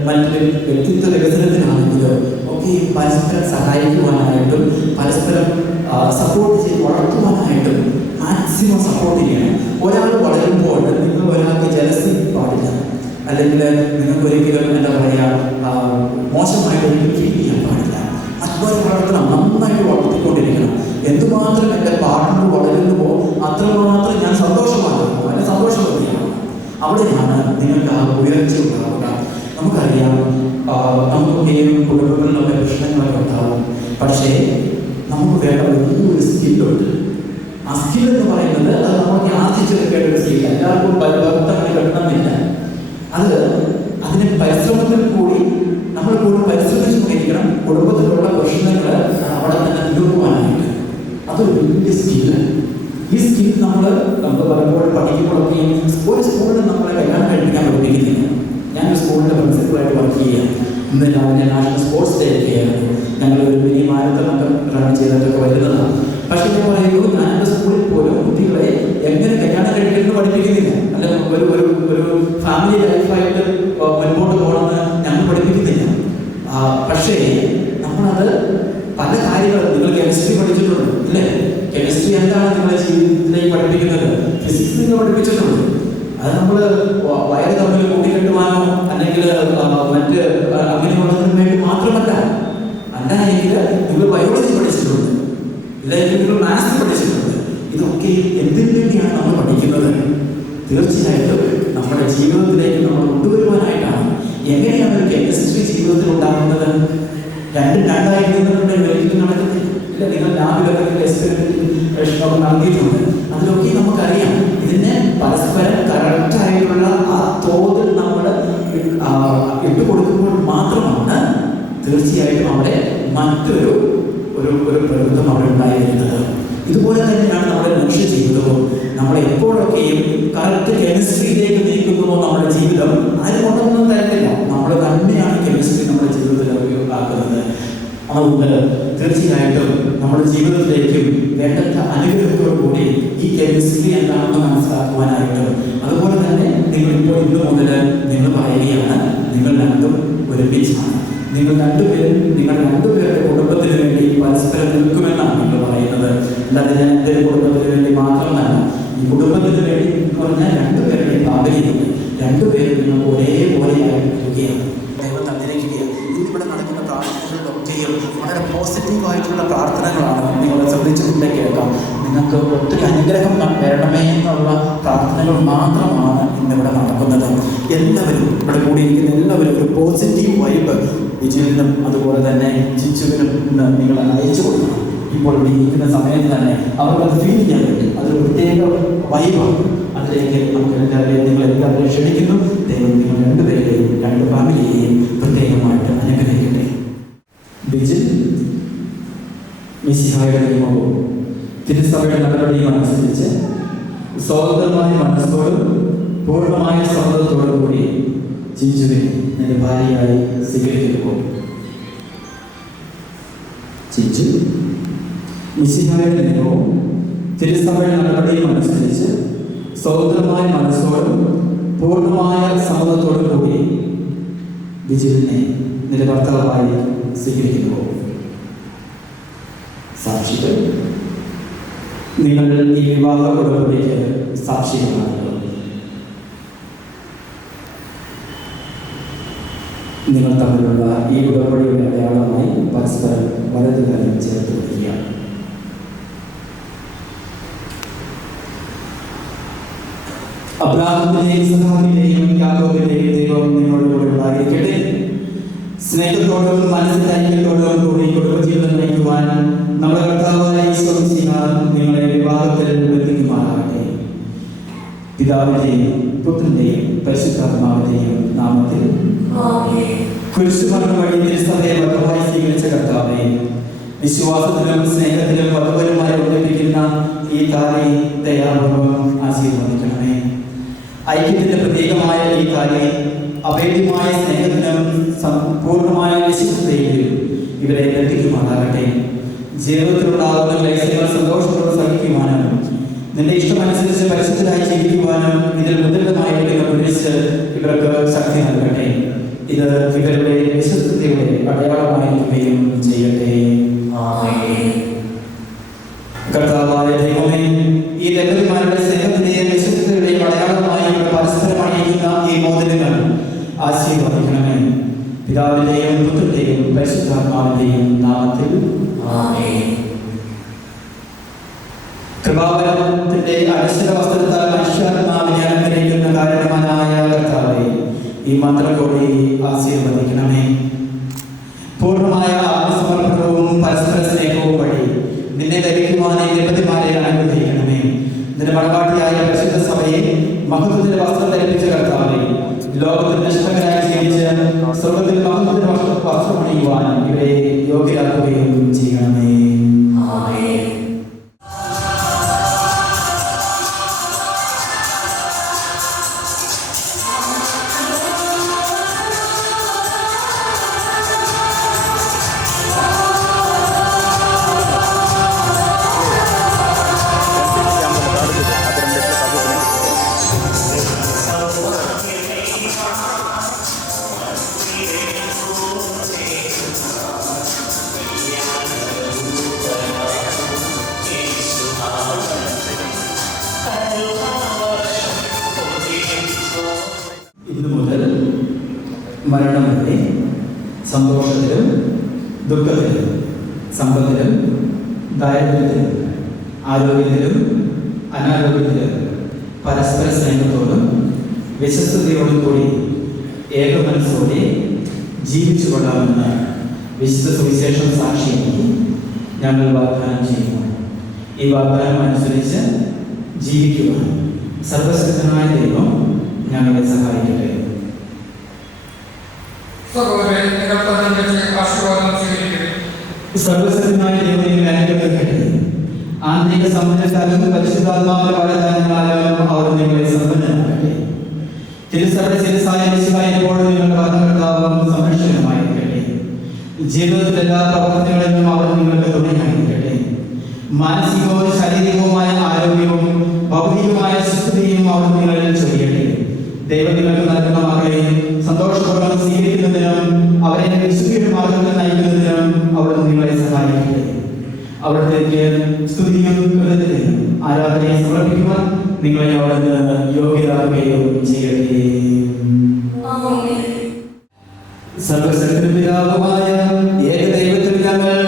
മറ്റൊരു വ്യക്തിത്വ വികസനത്തിനാണെങ്കിലും ഒക്കെ പരസ്പരം സഹായിക്കുവാനായിട്ടും പരസ്പരം സപ്പോർട്ട് ചെയ്ത് വളർത്തുവാനായിട്ടും മാക്സിമം സപ്പോർട്ട് ചെയ്യണം. ഒരാൾ വളരുമ്പോൾ നിങ്ങൾ ഒരാൾക്ക് ജലസി പാടില്ല, അല്ലെങ്കിൽ നിങ്ങൾക്ക് ഒരിക്കലും എന്താ പറയുക മോശമായിട്ട് ഒരിക്കലും ഫീൽ ചെയ്യാൻ പാടില്ല. അതുപോലെ വളർത്തണം, നന്നായിട്ട് വളർത്തിക്കൊണ്ടിരിക്കണം. എന്തുമാത്രം എൻ്റെ പാർട്ട്ണർ വളരുന്നുവോ അത്രമാത്രം ഞാൻ സന്തോഷമാണ്, വളരെ സന്തോഷവതിയാണ്. അവിടെയാണ് നിങ്ങൾക്ക് ആ ഉയർച്ച ഉണ്ടാവുക. നമുക്കറിയാം, നമുക്കൊക്കെയും കുടുംബങ്ങളിലൊക്കെ പ്രശ്നങ്ങളൊക്കെ ഉണ്ടാവും. പക്ഷേ നമുക്ക് വേണ്ട വലിയൊരു സ്കില്ലുണ്ട്. ആ സ്കിൽ എന്ന് പറയുന്നത് അത് നമുക്ക് ആർജിച്ചെടുക്കേണ്ട ഒരു സ്കിൽ. എല്ലാവർക്കും പരിവർത്തനം കിട്ടണമെന്നില്ല. അതിന് പരിശ്രമത്തിൽ കൂടി നമ്മൾ കൂടുതൽ പരിശ്രമിച്ചുകൊണ്ടിരിക്കണം. കുടുംബത്തിലുള്ള പ്രശ്നങ്ങൾ അവിടെ തന്നെ തീർക്കുവാനായിട്ട് അതൊരു വലിയ സ്കില്ല്. ഈ സ്കിൽ നമ്മൾ പലപ്പോഴും പഠിക്കുമ്പോഴൊക്കെയും ഒരു സ്കൂളിൽ നമ്മളെ കല്യാണം കഴിപ്പിക്കാൻ പഠിപ്പിക്കുന്നില്ല. ഞാനൊരു സ്കൂളിൻ്റെ പ്രിൻസിപ്പളായിട്ട് വർക്ക് ചെയ്യുക. ഇന്ന് രാവിലെ നാഷണൽ സ്പോർട്സ് ഡേ ഒക്കെ ആയിരുന്നു. ഞങ്ങളൊരു മിനി മാരത്തണൊക്കെ റൺ ചെയ്തിട്ടൊക്കെ വരുന്നതാണ്. പക്ഷേ ഞാൻ പറയുന്നു, ഞാൻ എൻ്റെ സ്കൂളിൽ പോലും കുട്ടികളെ എങ്ങനെ കല്യാണം കഴിക്കുന്നത് പഠിപ്പിക്കുന്നില്ല. അല്ലെങ്കിൽ ഒരു ഫാമിലി ലൈഫായിട്ട് മുൻപോട്ട് പോകണമെന്ന് ഞങ്ങൾ പഠിപ്പിക്കുന്നില്ല. പക്ഷേ നമ്മളത് പല കാര്യങ്ങളും, നിങ്ങൾ കെമിസ്ട്രി പഠിച്ചിട്ടുണ്ട് അല്ലേ? കെമിസ്ട്രി എന്താണ് നിങ്ങളുടെ ജീവിതത്തിലേക്ക് പഠിപ്പിക്കുന്നത്? ഫിസിക്സ് നിങ്ങൾ പഠിപ്പിച്ചിട്ടുണ്ട്. അത് നമ്മൾ വയറ് തമ്മിൽ കൂട്ടിക്കെട്ടുവാനോ അല്ലെങ്കിൽ മറ്റ് അങ്ങനെയുള്ളതിനു വേണ്ടി മാത്രമല്ല. അല്ലായെങ്കിൽ നിങ്ങൾ ബയോളജി പഠിച്ചിട്ടുണ്ട്, ഇല്ലെങ്കിൽ നിങ്ങൾ മാത്സ് പഠിച്ചിട്ടുണ്ട്. ഇതൊക്കെ എന്തിനു വേണ്ടിയാണ് നമ്മൾ പഠിക്കുന്നത്? തീർച്ചയായിട്ടും നമ്മുടെ ജീവിതത്തിലേക്ക് നമ്മൾ കൊണ്ടുവരുവാനായിട്ടാണ്. എങ്ങനെയാണ് ഒരു കെമിസ്ട്രി ജീവിതത്തിൽ ഉണ്ടാകുന്നത്? രണ്ടായിട്ട് നിന്നിട്ടുണ്ടെങ്കിൽ ഒരിക്കലും നടക്കത്തില്ല. ഇല്ല, നിങ്ങൾ ലാബിലൊക്കെ ടെസ്റ്റ് നടത്തിയിട്ടുണ്ട്. അതിലൊക്കെ നമുക്കറിയാം. ഇതിനെ പരസ്പരം കറക്റ്റായിട്ടുള്ള ആ തോതിൽ നമ്മൾ ഇട്ടുകൊടുക്കുമ്പോൾ മാത്രമാണ് തീർച്ചയായിട്ടും അവിടെ മറ്റൊരു പ്രകൃതം അവിടെ ഉണ്ടായിരിക്കുന്നത്. ഇതുപോലെ തന്നെയാണ് നമ്മുടെ മനുഷ്യ ജീവിതവും. നമ്മൾ എപ്പോഴൊക്കെയും കറക്റ്റ് കെമിസ്ട്രിയിലേക്ക് നീക്കുന്നുവോ നമ്മുടെ ജീവിതം ആരും കൊണ്ടൊന്നും തരത്തില്ല. നമ്മൾ തന്നെയാണ് കെമിസ്ട്രി നമ്മുടെ ജീവിതത്തിൽ ആക്കുന്നത്. അതുകൊണ്ട് തീർച്ചയായിട്ടും നമ്മുടെ ജീവിതത്തിലേക്കും വേണ്ടത്ര അനുഗ്രഹത്തോടു കൂടി ഈ കെമിസ്ട്രി എന്താണെന്ന് മനസ്സിലാക്കുവാനായിട്ടും, അതുപോലെ തന്നെ നിങ്ങളിപ്പോൾ ഇന്ന് മുതൽ നിങ്ങൾ പറയുകയാണ്, നിങ്ങൾ രണ്ടും ഒരുമിച്ചാണ്. നിങ്ങൾ രണ്ടുപേരുടെ കുടുംബത്തിന് വേണ്ടി പരസ്പരം നിൽക്കുമെന്നാണ് നിങ്ങൾ പറയുന്നത്. അല്ലാതെ ഞാൻ എൻ്റെ കുടുംബത്തിന് വേണ്ടി മാത്രമല്ല, ഈ കുടുംബത്തിന് വേണ്ടി എന്ന് പറഞ്ഞാൽ രണ്ടുപേരുടെ താല്പര്യമുണ്ട്. രണ്ടുപേരും നിങ്ങൾ ഒരേപോലെയായി നിൽക്കുകയാണ്. ദൈവം തന്നിരിക്കുകയാണ്. ഇന്നിവിടെ നടക്കുന്ന പ്രാർത്ഥനകളിലൊക്കെയും വളരെ പോസിറ്റീവായിട്ടുള്ള പ്രാർത്ഥനകളാണ്. നിങ്ങൾ ശ്രദ്ധിച്ചിട്ടുണ്ടെ കേൾക്കാം. നിങ്ങൾക്ക് ഒത്തിരി അനുഗ്രഹം വരണമേ എന്നുള്ള പ്രാർത്ഥനകൾ മാത്രമാണ് ഇന്നിവിടെ നടക്കുന്നത്. എല്ലാവരും ഇവിടെ കൂടിയിരിക്കുന്ന എല്ലാവരും ഒരു പോസിറ്റീവ് വൈബ് വിജയനും അതുപോലെ തന്നെ ചിച്ചുവിനും നിങ്ങൾ അയച്ചു കൊടുക്കണം. ഇപ്പോൾ ഇവിടെ ഇരിക്കുന്ന സമയത്ത് തന്നെ അവർക്കത് ഫീൽ ചെയ്യാൻ പറ്റും. അതൊരു പ്രത്യേക വൈബാണ്. അതിലേക്ക് നമുക്ക് എല്ലാവരെയും നിങ്ങളെല്ലാവരെയും ക്ഷണിക്കുന്നു. ദൈവം നിങ്ങൾ രണ്ടുപേരെയും രണ്ട് ഫാമിലിയെയും പ്രത്യേകമായിട്ട് അനുഗ്രഹിക്കട്ടെ. ബിജിൽ മിശിഹായുടെ നിയമവും തിരുസഭയുടെ നടപടിയും അനുസരിച്ച് സ്വതന്ത്രമായ മനസ്സോടും പൂർണ്ണമായ സമ്മതത്തോടും കൂടി ചിഞ്ചുവിനെ എൻ്റെ ഭാര്യയായി സ്വീകരിക്കുമ്പോൾ ചിഞ്ചു മിശിഹായുടെ നിയമവും തിരുസഭയുടെ നടപടിയും അനുസരിച്ച് സ്വതന്ത്രമായ മനസ്സോടും പൂർണ്ണമായ സമ്മതത്തോടും കൂടി ബിജുവിനെ നിന്റെ ഭർത്താവായി സ്വീകരിക്കുമ്പോൾ സാക്ഷികൾ നിങ്ങൾ ഈ വിവാഹ ഉടമ്പടിക്ക് സാക്ഷികളാണ്. നിങ്ങൾ തമ്മിലുള്ള ഈ ഉടമ്പടിയുടെ അടയാളമായി പരസ്പരം വലതുകാലം ചേർത്ത് വയ്ക്കുക. അബ്രാഹത്തിന്റെയും ഇസ്ഹാക്കിന്റെയും യാക്കോബിന്റെയും ദൈവം നിങ്ങളോട് ഉണ്ടായിരിക്കട്ടെ. സ്നേഹത്തോടും മനസ്സിന്റെ ഐക്യത്തോടും കൂടി കുടുംബജീവിതം നയിക്കുവാൻ നമ്മുടെ കർത്താവായ ഈശോ മിശിഹ നിങ്ങളെ വിവാഹത്തിൽ ബന്ധിക്കുമാറാകട്ടെ. പിതാവിന്റെയും പുത്രന്റെയും പരിശുദ്ധാത്മാവിന്റെയും നാമത്തിൽ കുരിശുമരണം വഴി തിരുസഭയെ വധുവായി സ്വീകരിച്ച കർത്താവേ, വിശ്വാസത്തിലും സ്നേഹത്തിലും വധുവരുമായി ഒന്നിപ്പിക്കുന്ന ഈ താലി ദയാപൂർവം ആശീർവദിക്കണമേ. ഐക്യത്തിന്റെ പ്രതീകമായ ഈ താലി അഭേദ്യമായ സ്നേഹത്തിലും പൂർണ്ണമായ വിശുദ്ധതയിലും ഇവരെ ബന്ധിക്കുമാറാകട്ടെ. ജീവിതത്തിലുണ്ടാകുന്ന ക്ലേശങ്ങൾ സന്തോഷത്തോടെ സഹിക്കുവാനും നിന്റെ ഇഷ്ടമനുസരിച്ച് പരിശുദ്ധരായി ജീവിക്കുവാനും ഇതിൽ മുതിർന്നമായിരിക്കുന്ന കുരിശ് ഇവർക്ക് ശക്തി നൽകട്ടെ. ഇത് ഇവരുടെ വിശ്വസ്തയുടെ അടയാളമായിരിക്കുകയും ചെയ്യട്ടെ. കർത്താവായ ദൈവമേ, ഈ ദമ്പതിമാരുടെ സ്നേഹത്തിന്റെയും വിശ്വസ്തയുടെയും അടയാളമായി പരസ്പരമായിരിക്കുന്ന ഈ മോതിരങ്ങൾ ആശീർവദിക്കണമേ. പിതാവിന്റെയും പുത്രന്റെയും പരിശുദ്ധാത്മാവിന്റെയും നാമത്തിൽ കൃപാവരത്തിന്റെ അനശ്വര വസ്ത്രത്താൽ മനുഷ്യാത്മാവിനെ അനുഗ്രഹിക്കുന്ന കാരണവാനായ കർത്താവേ, ഈ മന്ത്രം കൂടി ആശീർവദിക്കണമേ. പൂർണ്ണമായ ആത്മസമർപ്പണവും പരസ്പര സ്നേഹവും വഴി നിന്നെ ലഭിക്കുവാനെ ദമ്പതിമാരെ അനുഗ്രഹിക്കണമേ. നിന്റെ മണവാട്ടിയായ പരിശുദ്ധ സഭയെ മഹത്വത്തിന്റെ വസ്ത്രം ധരിപ്പിച്ച കർത്താവേ, ലോകത്തിൽ നിഷ്ഠകരായി ജീവിച്ച് സ്വർഗത്തിൽ മഹത്വത്തിന്റെ വസ്ത്രം അണിയുവാൻ ഇവരെ യോഗ്യരാക്കുകയും ചെയ്യണമേ. ഇന്നു മുതൽ മരണം വരെ സന്തോഷത്തിലും ദുഃഖത്തിലും സമ്പത്തിലും ദാരിദ്ര്യത്തിലും ആരോഗ്യത്തിലും അനാരോഗ്യത്തിലും പരസ്പര സ്നേഹത്തോടും വിശ്വസ്തയോടും കൂടി ഏകമനസ്സോടെ ജീവിച്ചു കൊള്ളാമെന്ന് വിശുദ്ധ സുവിശേഷം സാക്ഷിയാക്കി ഞങ്ങൾ വാഗ്ദാനം ചെയ്യുന്നു. ഈ വാഗ്ദാനം അനുസരിച്ച് ജീവിക്കുവാൻ സർവശക്തനായ ദൈവം ഞങ്ങളെ സഹായിക്കട്ടെ. സർവശക്തനായ ദൈവം നിങ്ങളെ അനുഗ്രഹിക്കട്ടെ. ആന്തരിക സമ്പന്നത്താലും പരിശുദ്ധാത്മാവിന്റെ വാഗ്ദാനങ്ങളാലും അവർ നിങ്ങളെ സമ്പന്നരാക്കട്ടെ. തിരുസഭയുടെ ശിരസ്സായ മിശിഹായ എപ്പോഴും നിങ്ങളുടെ ഭരണകർത്താവും സംരക്ഷകനുമായിരിക്കട്ടെ. ജീവിതത്തിലെ എല്ലാ പ്രവർത്തനങ്ങളിലും അവർ നിങ്ങൾക്ക് തുണയായിരിക്കട്ടെ. മാനസികവും ശാരീരികവുമായ ആരോഗ്യവും ഭൗതികമായ സുസ്ഥിതിയും അവർ നിങ്ങളിൽ ചൊരിയട്ടെ. ദൈവം നിങ്ങൾക്ക് നൽകുന്ന മക്കളെ സന്തോഷപൂർവ്വം സ്വീകരിക്കുന്നതിനും അവരെ വിശുദ്ധിയുടെ മാർഗത്തിൽ നയിക്കുന്നതിനും അവിടുന്ന് നിങ്ങളെ സഹായിക്കട്ടെ. അവിടത്തേക്ക് സ്തുതിയും കൃതജ്ഞതയും ആരാധനയും സമർപ്പിക്കുവാൻ നിങ്ങളെ അവിടുന്ന് യോഗ്യരാകുകയും ചെയ്യട്ടെ. സർവശക്തനായ ഏകദൈവത്തിൽ ഞങ്ങൾ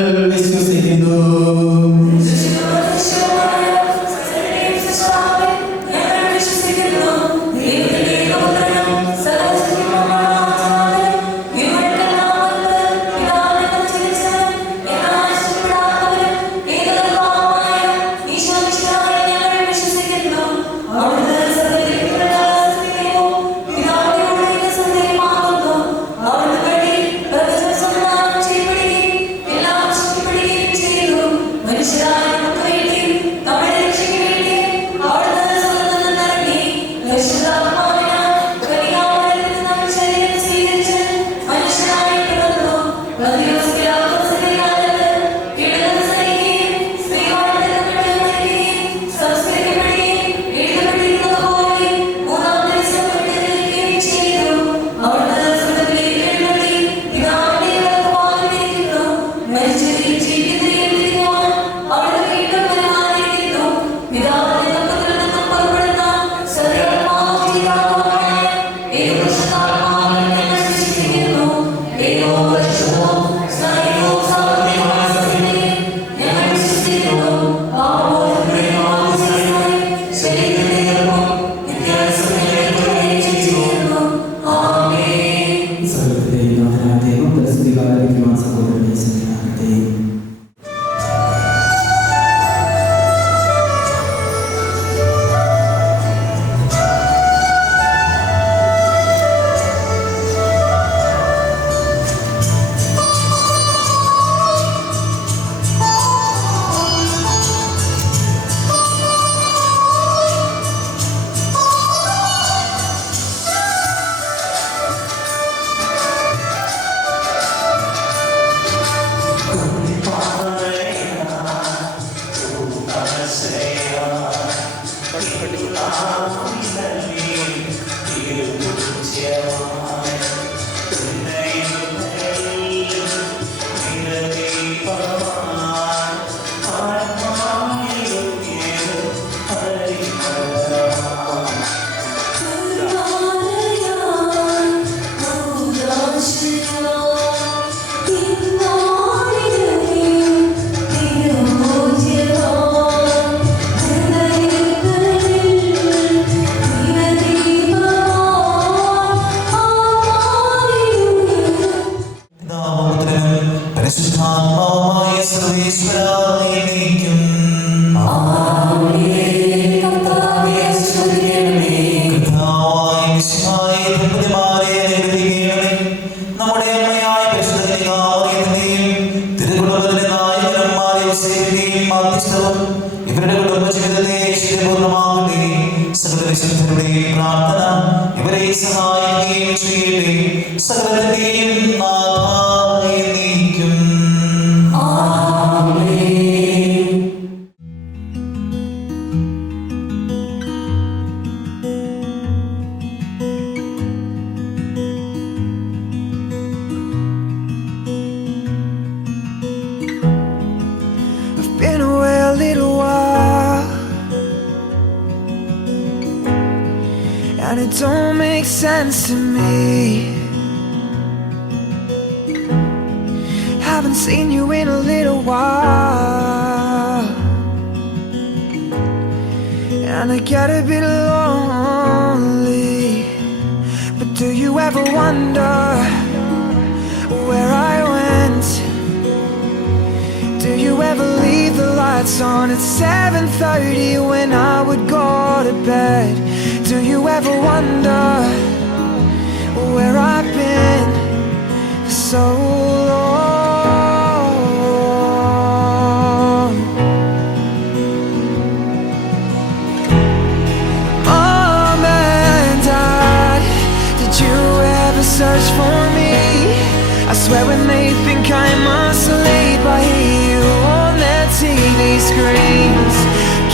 എന്നേക്കും. കർത്താവായ മിശിഹായേ, ദമ്പതിമാരെ അനുഗ്രഹിക്കണമേ. നമ്മുടെ അമ്മയായ പരിശുദ്ധ കന്യകാമറിയത്തിന്റെയും തിരുകുടുംബത്തിന്റെ നായകന്മാരെ യോസേഫിന്റെയും മാധ്യസ്ഥവും ഇവരുടെ കുടുംബജീവിതത്തെ ഐശ്വര്യപൂർണ്ണമാകട്ടെ. സകല വിശുദ്ധരുടെയും പ്രാർത്ഥന ഇവരെ സഹായിക്കുകയും ചെയ്യട്ടെ. സകലത്തിന്റെയും നാഥായ എന്നേക്കും. Been away a little while, and it don't make sense to me. Haven't seen you in a little while, and I get a bit lonely. But do you ever wonder where I went? Do you ever leave the lights on at 7:30 when I would go to bed? Do you ever wonder where I've been for so long? Mom and Dad, did you ever search for me? I swear when they think I'm asleep, I hear you on their TV screens.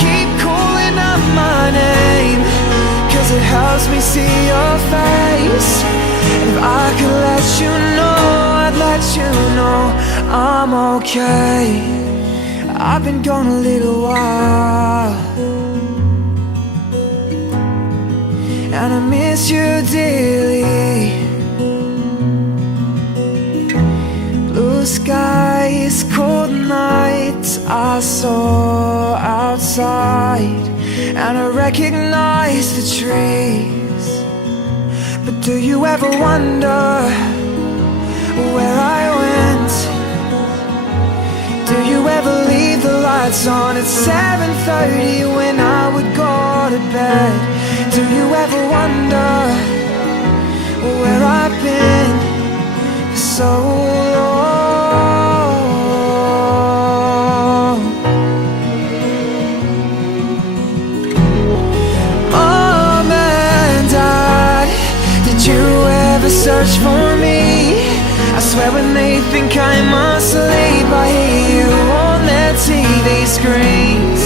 Keep calling out my name, 'cause it helps me see your face. And if I could let you know, I'd let you know I'm okay. I've been gone a little while, and I miss you dearly. Blue skies, cold nights I saw outside, and I recognize the trees. But do you ever wonder where I went? Do you ever leave the lights on at 7:30 when I would go to bed? Do you ever wonder where I've been for so long? Mom and Dad, did you ever search for me? I swear when they think I'm asleep, I hear you on their TV screens.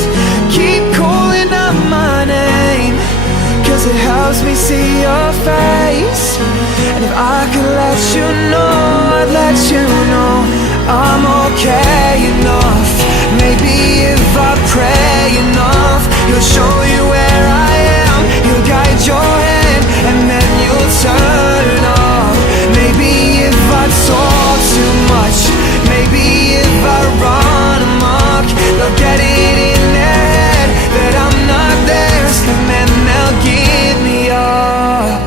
Keep calling out my name, 'cause it helps me see your face. And if I could let you know, I'd let you know I'm okay enough. Maybe if I pray enough, you'll show you where I am. You'll guide your hand, and then you'll turn off. Maybe if I talk too much, maybe if I run amok, they'll get it in their head that I'm not theirs, and then they'll give me up.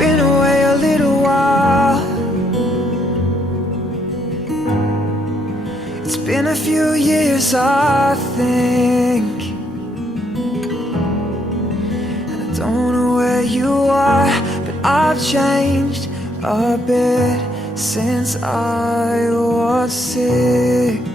Been away a little while, it's been a few years I think, and I don't know where you are, but I've changed a bit since I was 6.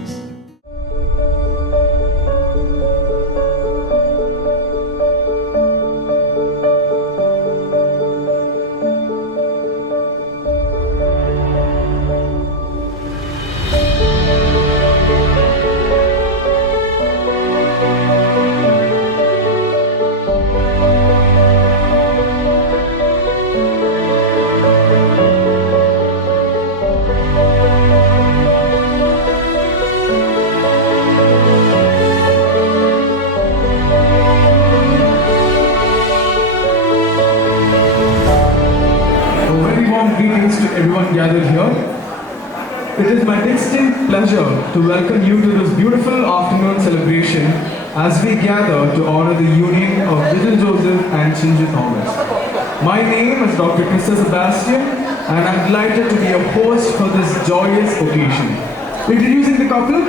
gathered here. It is my distinct pleasure to welcome you to this beautiful afternoon celebration as we gather to honor the union of Vigil Joseph and Chinju Thomas. My name is Dr. Krista Sebastian and I'm delighted to be a host for this joyous occasion. Introducing the couple,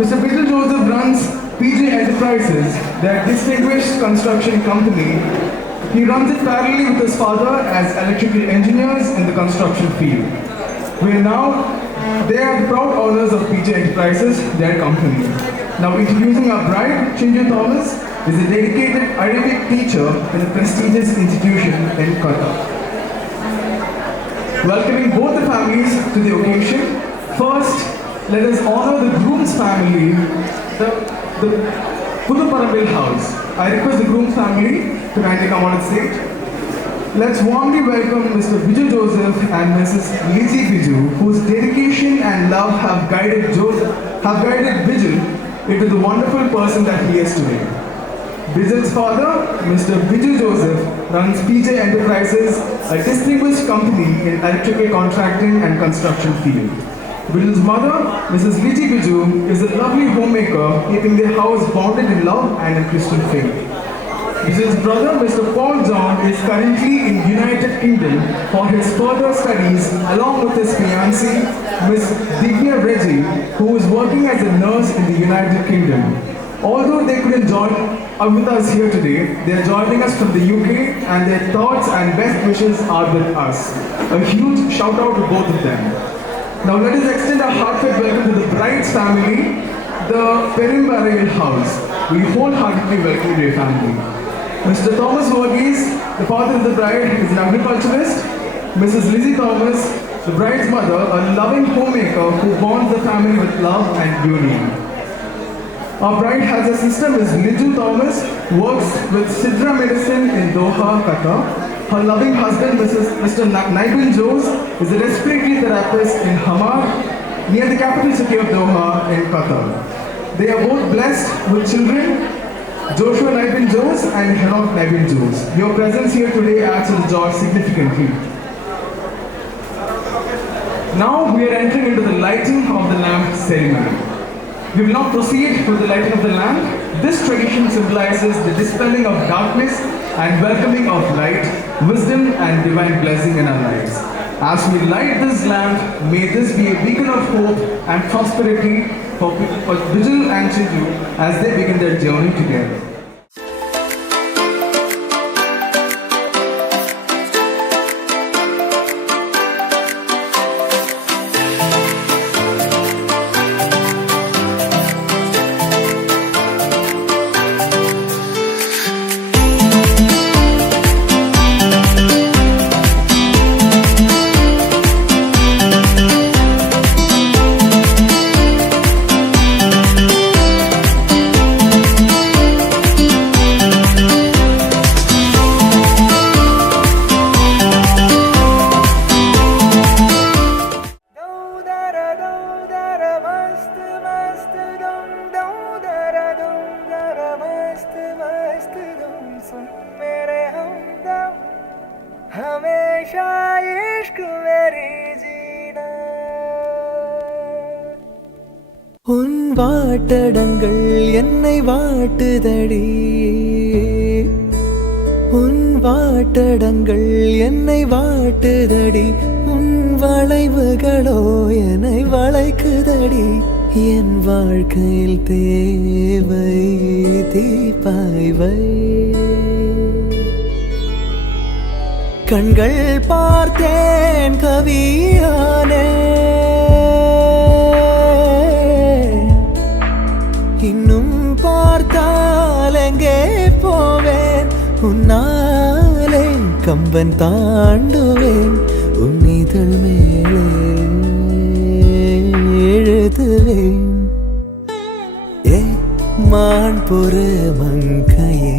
Mr. Vigil Joseph runs PJ Enterprises, their distinguished construction company. He runs it parallelly with his father as electrical engineers in the construction field. They are the proud owners of PJ Enterprises, their company. Now introducing our bride, Chinju Thomas, is a dedicated Arabic teacher in a prestigious institution in Qatar. Welcoming both the families to the occasion, first let us honor the groom's family, the Puduparambil house. I request the groom's family to kindly come on stage. Let's warmly welcome Mr. Vigil Joseph and Mrs. Lizzie Biju, whose dedication and love have guided Vigil into the wonderful person that he is today. Vigil's father, Mr. Vigil Joseph, runs PJ Enterprises, a distinguished company in electrical contracting and construction field. Vigil's mother, Mrs. Lizzie Biju, is a lovely homemaker, keeping their house bonded in love and in Christian faith. Vigil's brother, Mr. Paul John, is currently in United Kingdom for his further studies along with his fiancée, Miss Divya Reggie, who is working as a nurse in the United Kingdom. Although they couldn't join with us here today, they are joining us from the UK and their thoughts and best wishes are with us. A huge shout out to both of them. Now let us extend our heartfelt welcome to the bride's family, the Perimbarayal house. We wholeheartedly welcome your family. Mr. Thomas Varghese, the father of the bride, is an agriculturist. Mrs. Lizzie Thomas, the bride's mother, a loving homemaker who bonds the family with love and union. Our bride has a sister, Ms. Niju Thomas, who works with Sidra Medicine in Doha, Qatar. Her loving husband, Mr. Naibin Jose, is a respiratory therapist in Hamar, near the capital city of Doha in Qatar. They are both blessed with children, Joshua Naibin Jose and Henok Naibin Jose. Your presence here today adds to the joy significantly. Now we are entering into the lighting of the lamp ceremony. We will now proceed with the lighting of the lamp. This tradition symbolizes the dispelling of darkness and welcoming of light, wisdom and divine blessing in our lives. As we light this lamp, may this be a beacon of hope and prosperity for Vigil and Chinju as they begin their journey together. உன் வாட்டடங்கள் என்னை வாட்டுதடி, உன் வாட்டடங்கள் என்னை வாட்டுதடி, உன் வளைவுகளோ என்னை வளைக்குதடி, என் வாழ்க்கையில் தேவை தீபாய்வை. கண்கள் பார்த்தேன் கவியானே, இன்னும் பார்த்தால் எங்கே போவேன், உன்னாலே கம்பன் தாண்டுவேன், உன் இதழ் மேலே எழுதுவேன். ஏ மான் பொறு மங்கையே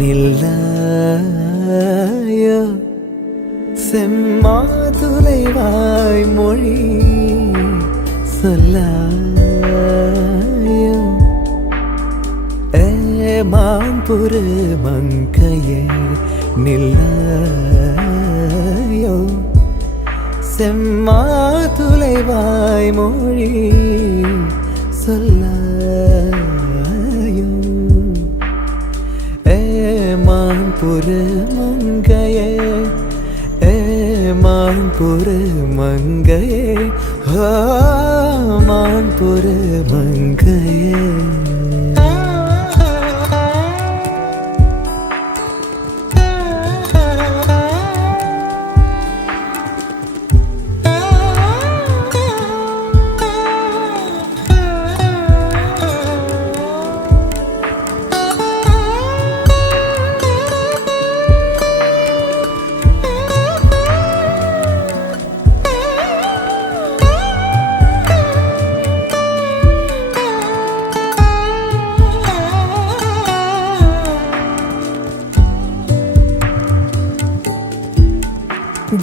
நில்லாயோ, செம்மாதுளை வாய் மொழி சொல்லாயோ. ஏ மான் பொறு மங்கையே நில்லாயோ, செம்மாதுளைவாய் மொழி சொல்லாயும் ஏமான் புரு மங்கையே ஏமான் புரு மங்கையே மான் புரு மங்கையே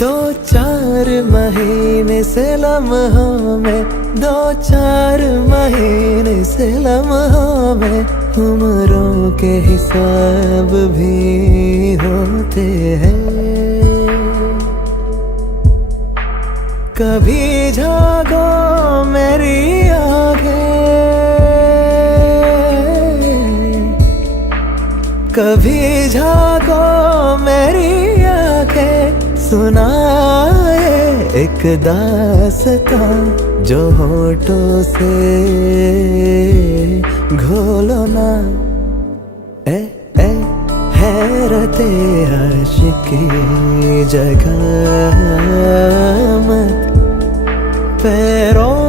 दो चार महीने से लम्हों में, 2-4 महीने से लम्हों में उम्रों के हिसाब भी होते हैं। कभी जागो मेरी आँखें, कभी जागो मेरी आँखें, सुनाए एक दास्तां जो होठों से घोलो ना। ए हैरते आशिकी जगह मत, पैरों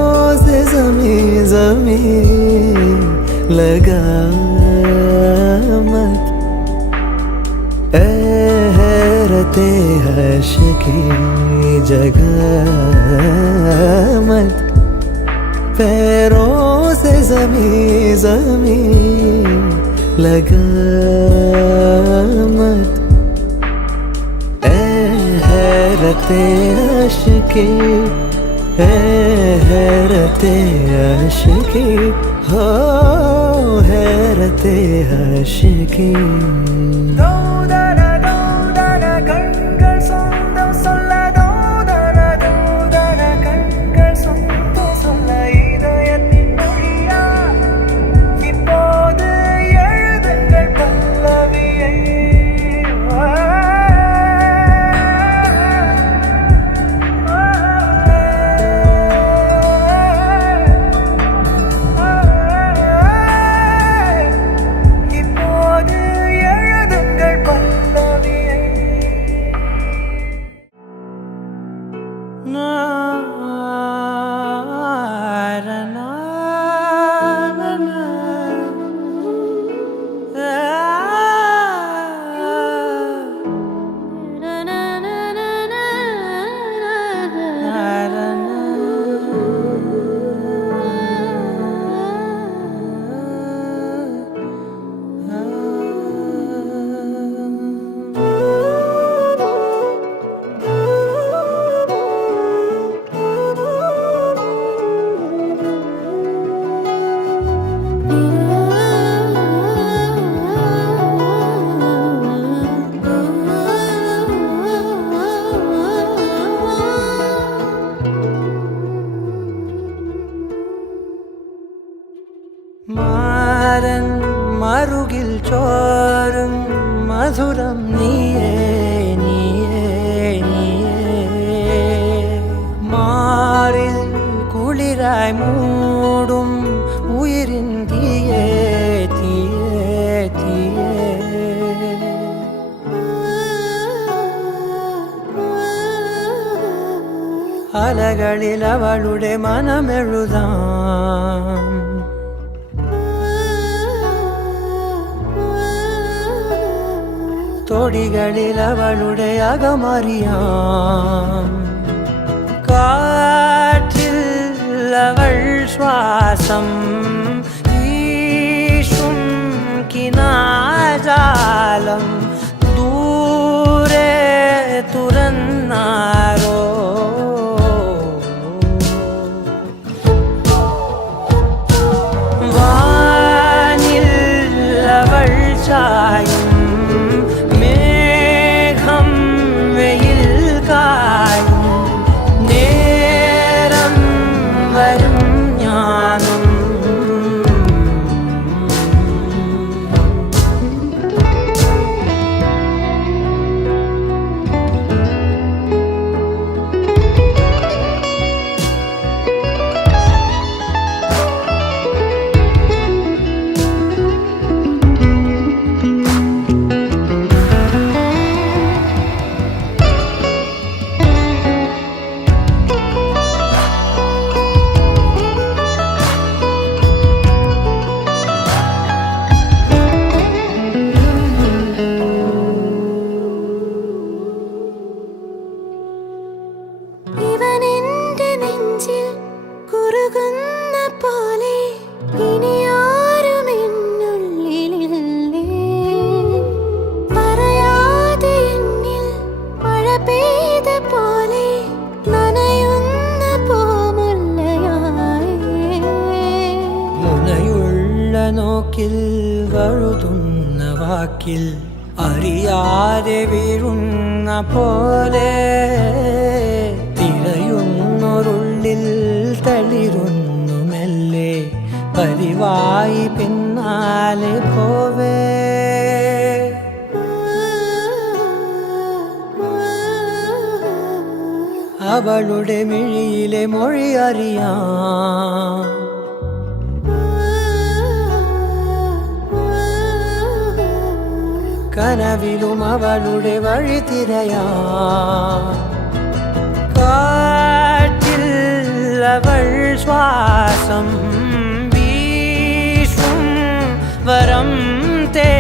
से ज़मीं ज़मीं लगा मत। हैरते आशिकी जगह मत, पैरों से ज़मीं ज़मीं लगा मत। हैरते आशिकी, हैरते आशिकी, हो हैरते आशिकी। മാരൻ മറുകിൽ ചോരും മധുരം നീയേ നീയേ നീയേ, മാറിൽ കുളിരായി മൂടും ഉയിരിൻ തീയേ തീയേ തീയേ. അലകളിൽ അവളുടെ മനമെഴുതാം, തൊടികളിൽ അവളുടെ അകമറിയാം. കാറ്റിൽ അവൾ ശ്വാസം വീശും കിനാജാലം, ദൂരെ തുറന്നാരോ വാനിൽ അവൾ ചായും മേഘം വെയിൽ കായും, വാക്കിൽ അറിയാതെ വീഴുന്ന പോലെ തിരയുന്നൊരുള്ളിൽ തളിരുന്നു മെല്ലെ പതിവായി പിന്നാലെ പോവേ. അവളുടെ മിഴിയിലെ മൊഴി അറിയാം, കനവിലും അവളുടെ വഴി തിരയാം. കാറ്റിൽ അവൾ ശ്വാസം വീശും വരം തേ